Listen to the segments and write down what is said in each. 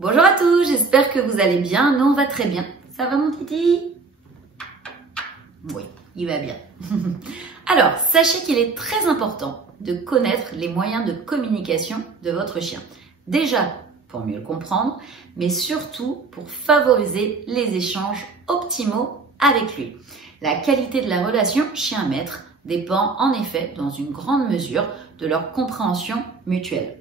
Bonjour à tous, j'espère que vous allez bien. Nous, on va très bien. Ça va mon titi? Oui, il va bien. Alors, sachez qu'il est très important de connaître les moyens de communication de votre chien. Déjà, pour mieux le comprendre, mais surtout pour favoriser les échanges optimaux avec lui. La qualité de la relation chien-maître dépend en effet dans une grande mesure de leur compréhension mutuelle.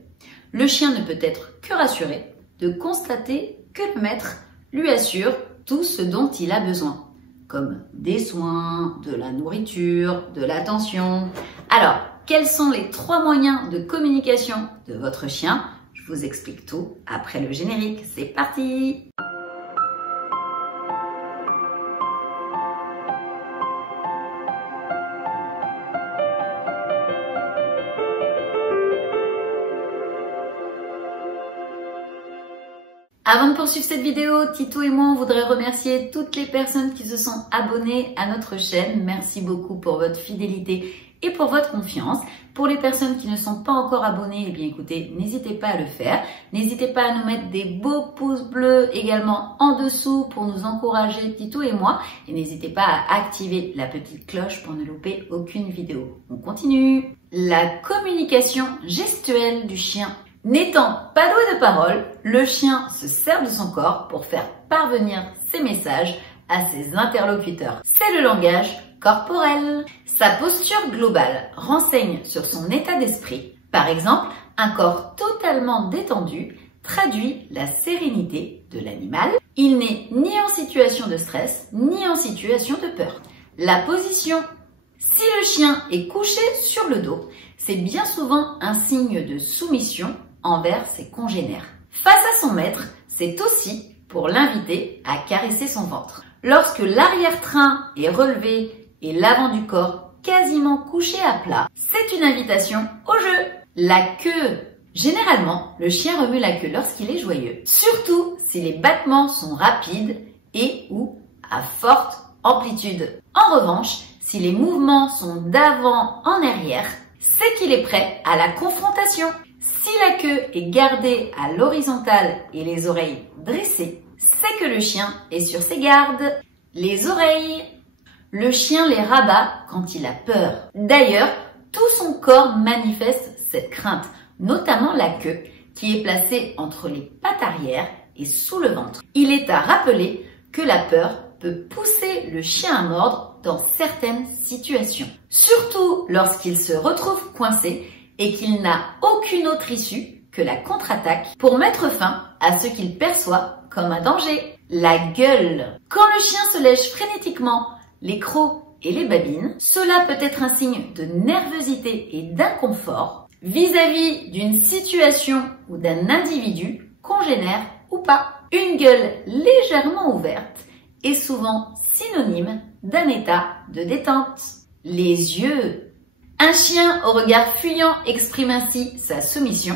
Le chien ne peut être que rassuré de constater que le maître lui assure tout ce dont il a besoin, comme des soins, de la nourriture, de l'attention. Alors, quels sont les 3 moyens de communication de votre chien? Je vous explique tout après le générique. C'est parti! Avant de poursuivre cette vidéo, Tito et moi, on voudrait remercier toutes les personnes qui se sont abonnées à notre chaîne. Merci beaucoup pour votre fidélité et pour votre confiance. Pour les personnes qui ne sont pas encore abonnées, eh bien écoutez, n'hésitez pas à le faire. N'hésitez pas à nous mettre des beaux pouces bleus également en dessous pour nous encourager, Tito et moi. Et n'hésitez pas à activer la petite cloche pour ne louper aucune vidéo. On continue. La communication gestuelle du chien. N'étant pas doué de parole, le chien se sert de son corps pour faire parvenir ses messages à ses interlocuteurs. C'est le langage corporel. Sa posture globale renseigne sur son état d'esprit. Par exemple, un corps totalement détendu traduit la sérénité de l'animal. Il n'est ni en situation de stress, ni en situation de peur. La position. Si le chien est couché sur le dos, c'est bien souvent un signe de soumission envers ses congénères. Face à son maître, c'est aussi pour l'inviter à caresser son ventre. Lorsque l'arrière-train est relevé et l'avant du corps quasiment couché à plat, c'est une invitation au jeu. La queue. Généralement, le chien remue la queue lorsqu'il est joyeux, surtout si les battements sont rapides et ou à forte amplitude. En revanche, si les mouvements sont d'avant en arrière, c'est qu'il est prêt à la confrontation. Si la queue est gardée à l'horizontale et les oreilles dressées, c'est que le chien est sur ses gardes. Les oreilles. Le chien les rabat quand il a peur. D'ailleurs, tout son corps manifeste cette crainte, notamment la queue qui est placée entre les pattes arrière et sous le ventre. Il est à rappeler que la peur peut pousser le chien à mordre dans certaines situations, surtout lorsqu'il se retrouve coincé et qu'il n'a aucune autre issue que la contre-attaque pour mettre fin à ce qu'il perçoit comme un danger. La gueule. Quand le chien se lèche frénétiquement les crocs et les babines, cela peut être un signe de nervosité et d'inconfort vis-à-vis d'une situation ou d'un individu, congénère ou pas. Une gueule légèrement ouverte est souvent synonyme d'un état de détente. Les yeux. Un chien au regard fuyant exprime ainsi sa soumission,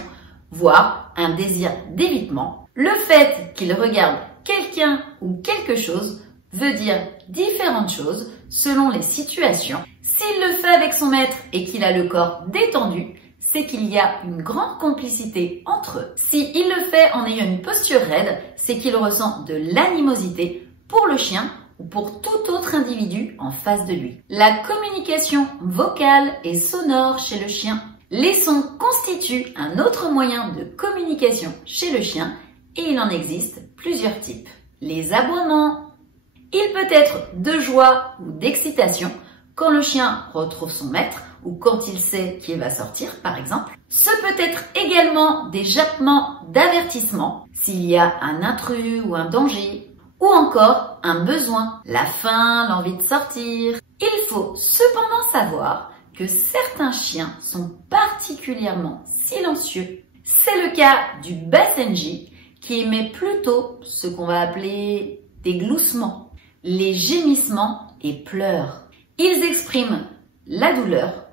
voire un désir d'évitement. Le fait qu'il regarde quelqu'un ou quelque chose veut dire différentes choses selon les situations. S'il le fait avec son maître et qu'il a le corps détendu, c'est qu'il y a une grande complicité entre eux. S'il le fait en ayant une posture raide, c'est qu'il ressent de l'animosité pour le chien ou pour tout autre individu en face de lui. La communication vocale et sonore chez le chien. Les sons constituent un autre moyen de communication chez le chien et il en existe plusieurs types. Les aboiements. Il peut être de joie ou d'excitation quand le chien retrouve son maître ou quand il sait qu'il va sortir, par exemple. Ce peut être également des jappements d'avertissement s'il y a un intrus ou un danger, ou encore un besoin, la faim, l'envie de sortir. Il faut cependant savoir que certains chiens sont particulièrement silencieux. C'est le cas du Basenji qui émet plutôt ce qu'on va appeler des gloussements, les gémissements et pleurs. Ils expriment la douleur,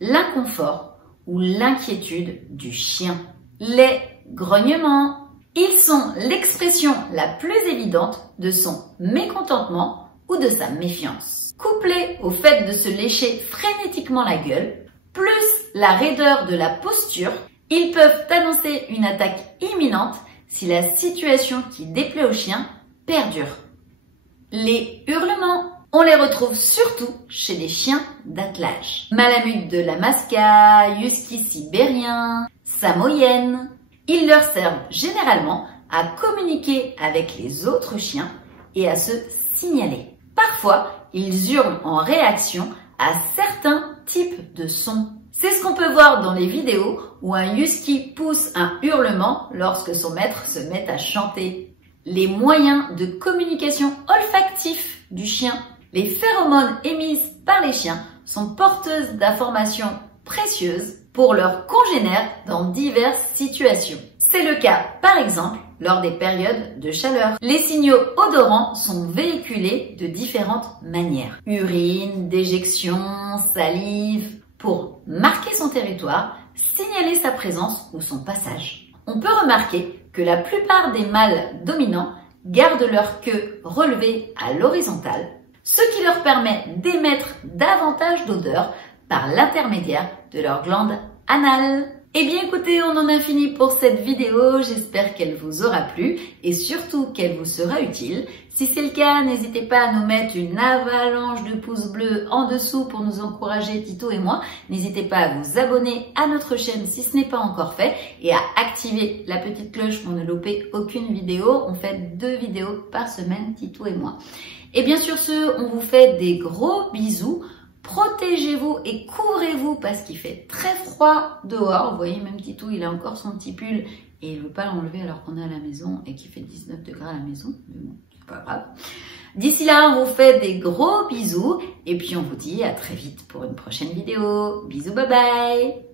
l'inconfort ou l'inquiétude du chien. Les grognements. Ils sont l'expression la plus évidente de son mécontentement ou de sa méfiance. Couplé au fait de se lécher frénétiquement la gueule, plus la raideur de la posture, ils peuvent annoncer une attaque imminente si la situation qui déplaît au chien perdure. Les hurlements, on les retrouve surtout chez les chiens d'attelage. Malamute de l'Alaska, husky sibérien, samoyène. Ils leur servent généralement à communiquer avec les autres chiens et à se signaler. Parfois, ils hurlent en réaction à certains types de sons. C'est ce qu'on peut voir dans les vidéos où un husky pousse un hurlement lorsque son maître se met à chanter. Les moyens de communication olfactifs du chien. Les phéromones émises par les chiens sont porteuses d'informations précieuses pour leurs congénères dans diverses situations. C'est le cas, par exemple, lors des périodes de chaleur. Les signaux odorants sont véhiculés de différentes manières. Urine, déjection, salive, pour marquer son territoire, signaler sa présence ou son passage. On peut remarquer que la plupart des mâles dominants gardent leur queue relevée à l'horizontale, ce qui leur permet d'émettre davantage d'odeur par l'intermédiaire de leur glande anale. Eh bien écoutez, on en a fini pour cette vidéo, j'espère qu'elle vous aura plu et surtout qu'elle vous sera utile. Si c'est le cas, n'hésitez pas à nous mettre une avalanche de pouces bleus en dessous pour nous encourager, Tito et moi. N'hésitez pas à vous abonner à notre chaîne si ce n'est pas encore fait et à activer la petite cloche pour ne louper aucune vidéo. On fait 2 vidéos par semaine, Tito et moi. Et bien sur ce, on vous fait des gros bisous. Protégez-vous et couvrez-vous parce qu'il fait très froid dehors. Vous voyez, même Titou, il a encore son petit pull et il ne veut pas l'enlever alors qu'on est à la maison et qu'il fait 19 degrés à la maison. Mais bon, c'est pas grave. D'ici là, on vous fait des gros bisous et puis on vous dit à très vite pour une prochaine vidéo. Bisous, bye bye!